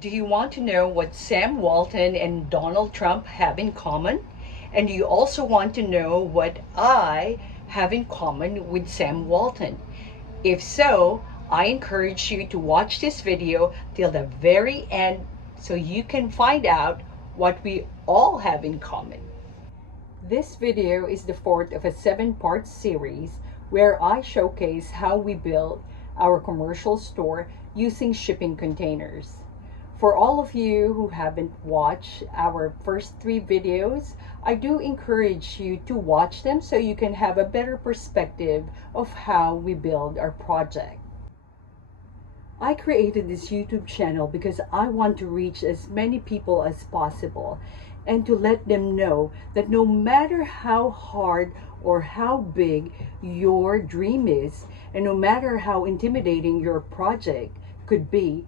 Do you want to know what Sam Walton and Donald Trump have in common? And do you also want to know what I have in common with Sam Walton? If so, I encourage you to watch this video till the very end so you can find out what we all have in common. This video is the fourth of a 7-part series where I showcase how we build our commercial store using shipping containers. For all of you who haven't watched our first 3 videos, I do encourage you to watch them so you can have a better perspective of how we build our project. I created this YouTube channel because I want to reach as many people as possible and to let them know that no matter how hard or how big your dream is, and no matter how intimidating your project could be,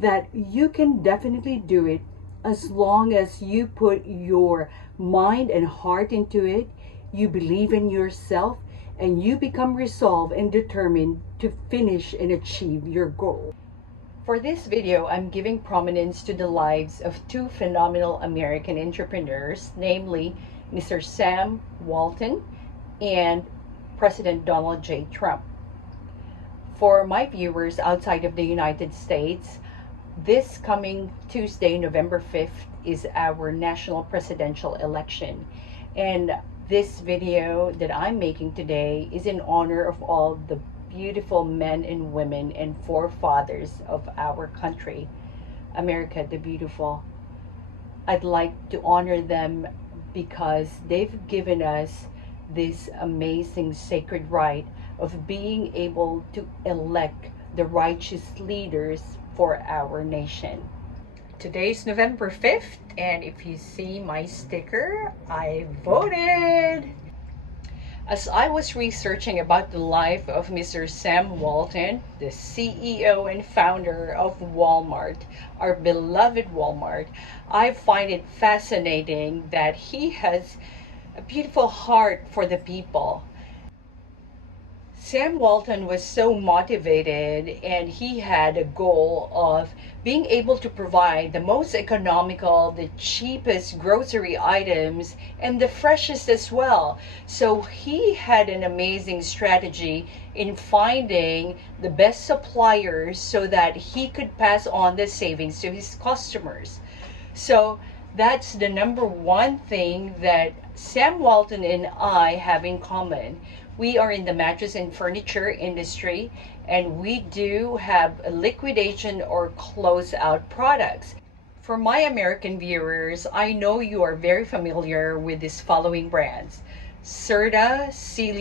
that you can definitely do it as long as you put your mind and heart into it, you believe in yourself, and you become resolved and determined to finish and achieve your goal. For this video, I'm giving prominence to the lives of 2 phenomenal American entrepreneurs, namely Mr. Sam Walton and President Donald J. Trump. For my viewers outside of the United States, this coming Tuesday, November 5th, is our national presidential election. And this video that I'm making today is in honor of all the beautiful men and women and forefathers of our country, America the Beautiful. I'd like to honor them because they've given us this amazing sacred right of being able to elect the righteous leaders for our nation. Today's November 5th, and if you see my sticker, I voted! As I was researching about the life of Mr. Sam Walton, the CEO and founder of Walmart, our beloved Walmart, I find it fascinating that he has a beautiful heart for the people. Sam Walton was so motivated, and he had a goal of being able to provide the most economical, the cheapest grocery items, and the freshest as well. So he had an amazing strategy in finding the best suppliers so that he could pass on the savings to his customers. So that's the number one thing that Sam Walton and I have in common. We are in the mattress and furniture industry, and we do have a liquidation or closeout products. For my American viewers, I know you are very familiar with these following brands: Serta,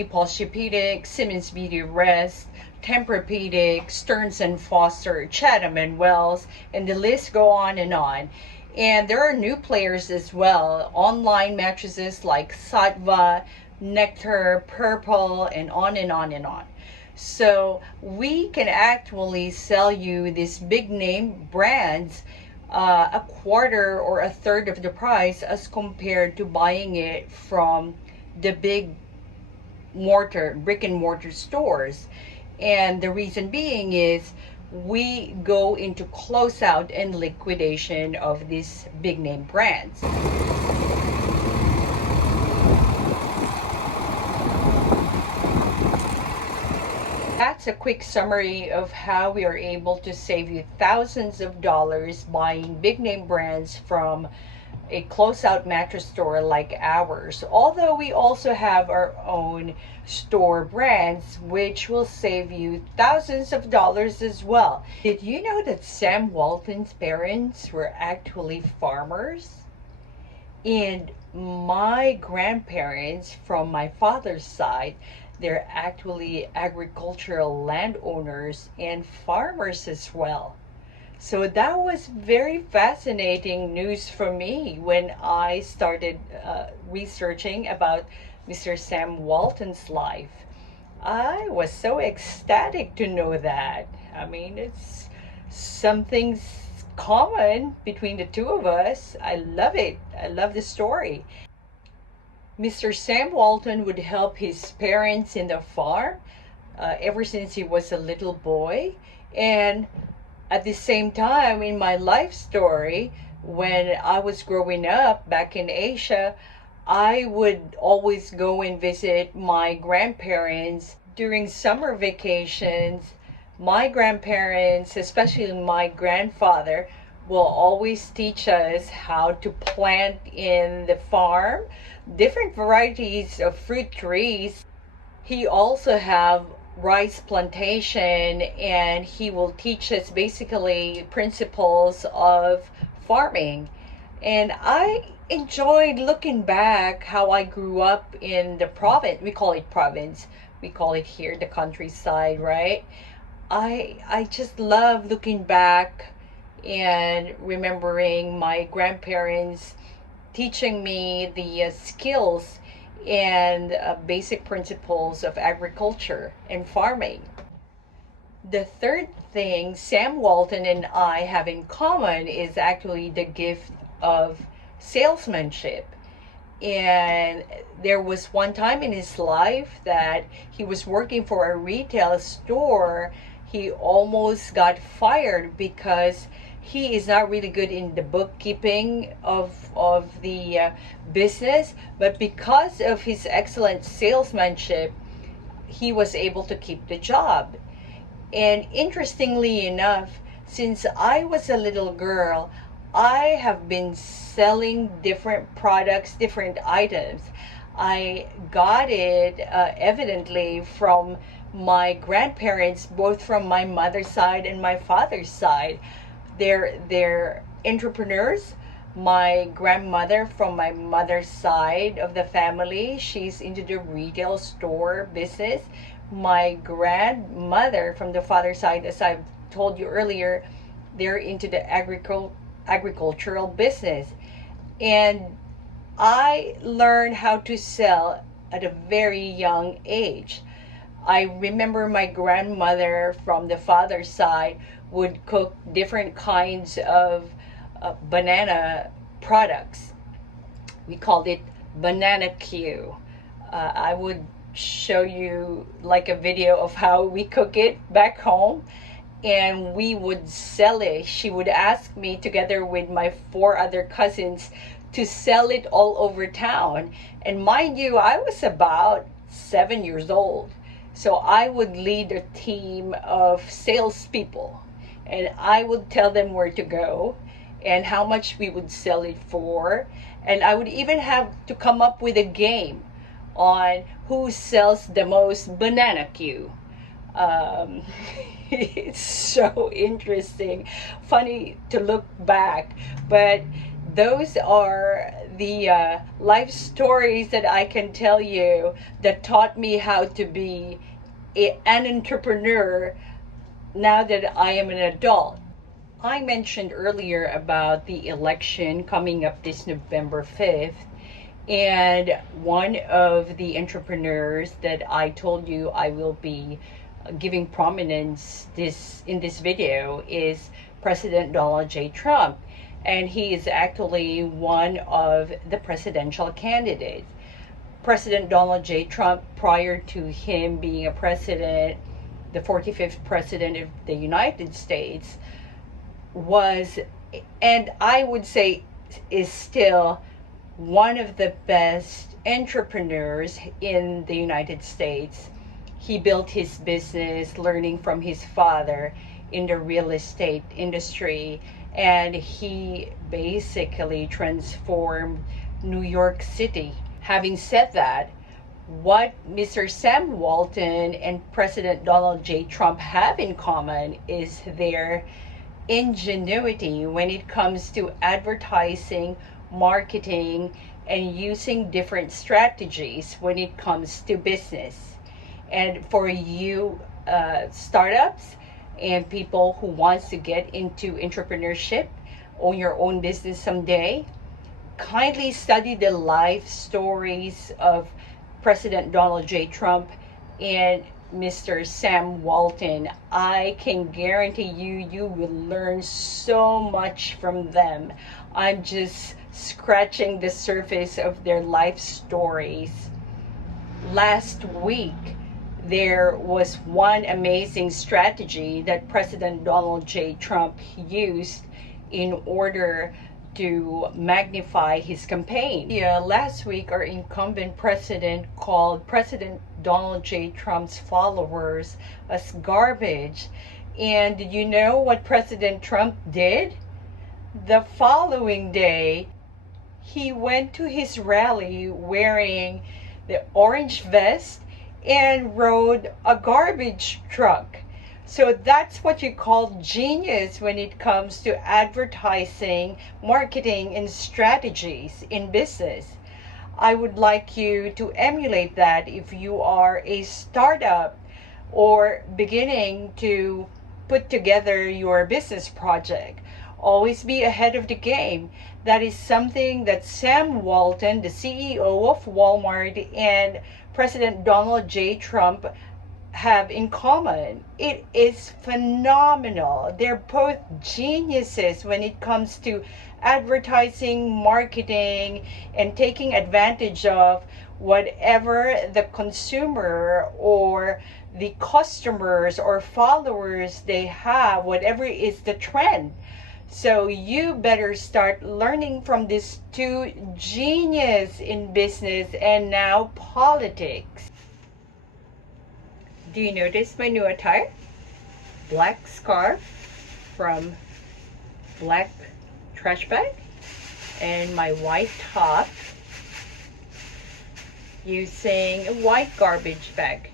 Posturepedic, Simmons Beautyrest, Tempurpedic, Stearns and Foster, Chattam and Wells, and the list go on and on. And there are new players as well, online mattresses like Saatva, Nectar, Purple, and on and on and on. So we can actually sell you these big name brands a quarter or a third of the price as compared to buying it from the big brick and mortar stores. And the reason being is we go into closeout and liquidation of these big name brands. That's a quick summary of how we are able to save you thousands of dollars buying big name brands from a closeout mattress store like ours. Although we also have our own store brands, which will save you thousands of dollars as well. Did you know that Sam Walton's parents were actually farmers? And my grandparents from my father's side, they're actually agricultural landowners and farmers as well. So that was very fascinating news for me when I started researching about Mr. Sam Walton's life. I was so ecstatic to know that. I mean, it's something common between the two of us. I love it. I love the story. Mr. Sam Walton would help his parents in the farm ever since he was a little boy. And At the same time, in my life story, when I was growing up back in Asia, I would always go and visit my grandparents during summer vacations. My grandparents, especially my grandfather, will always teach us how to plant in the farm different varieties of fruit trees. He also have rice plantation, and he will teach us basically principles of farming. And I enjoyed looking back how I grew up in the province. We call it province. We call it here the countryside, right? I just love looking back and remembering my grandparents teaching me the skills and basic principles of agriculture and farming. The third thing Sam Walton and I have in common is actually the gift of salesmanship. And there was one time in his life that he was working for a retail store. He almost got fired because he is not really good in the bookkeeping of the business, but because of his excellent salesmanship, he was able to keep the job. And interestingly enough, since I was a little girl, I have been selling different products, different items. I got it evidently from my grandparents, both from my mother's side and my father's side. They're entrepreneurs. My grandmother from my mother's side of the family, she's into the retail store business. My grandmother from the father's side, as I've told you earlier, they're into the agricultural business. And I learned how to sell at a very young age. I remember my grandmother from the father's side would cook different kinds of banana products. We called it banana Q. I would show you like a video of how we cook it back home, and we would sell it. She would ask me together with my 4 other cousins to sell it all over town. And mind you, I was about 7 years old. So I would lead a team of salespeople, and I would tell them where to go and how much we would sell it for. And I would even have to come up with a game on who sells the most banana Q. It's so interesting, funny to look back, but those are the life stories that I can tell you that taught me how to be an entrepreneur now that I am an adult. I mentioned earlier about the election coming up this November 5th, and one of the entrepreneurs that I told you I will be giving prominence in this video is President Donald J. Trump, and he is actually one of the presidential candidates. President Donald J. Trump, prior to him being a president, the 45th president of the United States, was, and I would say is still, one of the best entrepreneurs in the United States. He built his business learning from his father in the real estate industry, and he basically transformed New York City. Having said that, what Mr. Sam Walton and President Donald J. Trump have in common is their ingenuity when it comes to advertising, marketing, and using different strategies when it comes to business. And for you startups and people who wants to get into entrepreneurship, own your own business someday, kindly study the life stories of President Donald J. Trump and Mr. Sam Walton. I can guarantee you will learn so much from them. I'm just scratching the surface of their life stories. Last week, there was one amazing strategy that President Donald J. Trump used in order to magnify his campaign. Yeah, last week, our incumbent president called President Donald J. Trump's followers as garbage. And did you know what President Trump did? The following day, he went to his rally wearing the orange vest and rode a garbage truck. So that's what you call genius when it comes to advertising, marketing, and strategies in business. I would like you to emulate that if you are a startup or beginning to put together your business project. Always be ahead of the game. That is something that Sam Walton, the CEO of Walmart, and President Donald J. Trump have in common. It is phenomenal. They're both geniuses when it comes to advertising, marketing, and taking advantage of whatever the consumer or the customers or followers they have, whatever is the trend. So you better start learning from these two geniuses in business and now politics. Do you notice my new attire? Black scarf from black trash bag and my white top using a white garbage bag.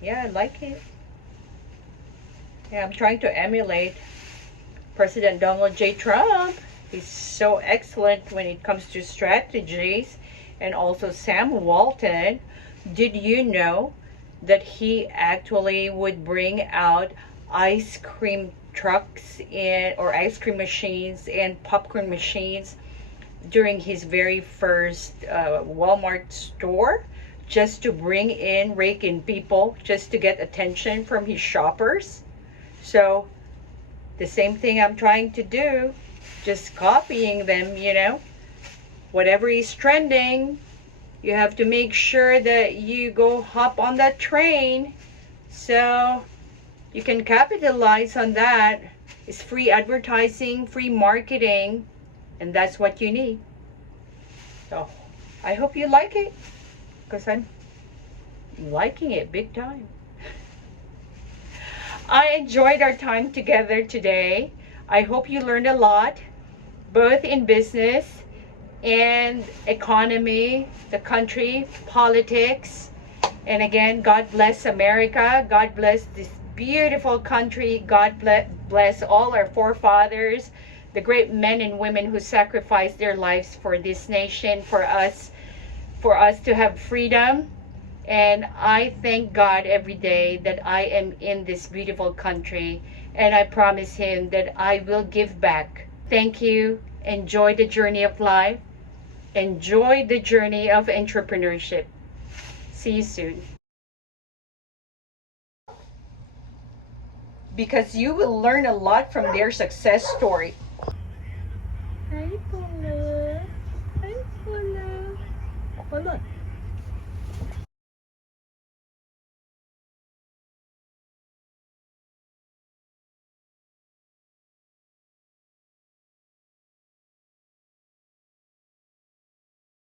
Yeah, I like it. Yeah, I'm trying to emulate President Donald J. Trump. He's so excellent when it comes to strategies. And also Sam Walton. Did you know that he actually would bring out ice cream trucks or ice cream machines and popcorn machines during his very first Walmart store, just to rake in people, just to get attention from his shoppers? So the same thing I'm trying to do, just copying them, you know. Whatever is trending, you have to make sure that you go hop on that train so you can capitalize on that. It's free advertising, free marketing, and that's what you need. So I hope you like it, because I'm liking it big time. I enjoyed our time together today. I hope you learned a lot, both in business and economy, the country, politics. And again, God bless America. God bless this beautiful country. God bless all our forefathers, the great men and women who sacrificed their lives for this nation, for us to have freedom. And I thank God every day that I am in this beautiful country, and I promise Him that I will give back. Thank you. Enjoy the journey of life. Enjoy the journey of entrepreneurship. See you soon. Because you will learn a lot from their success story.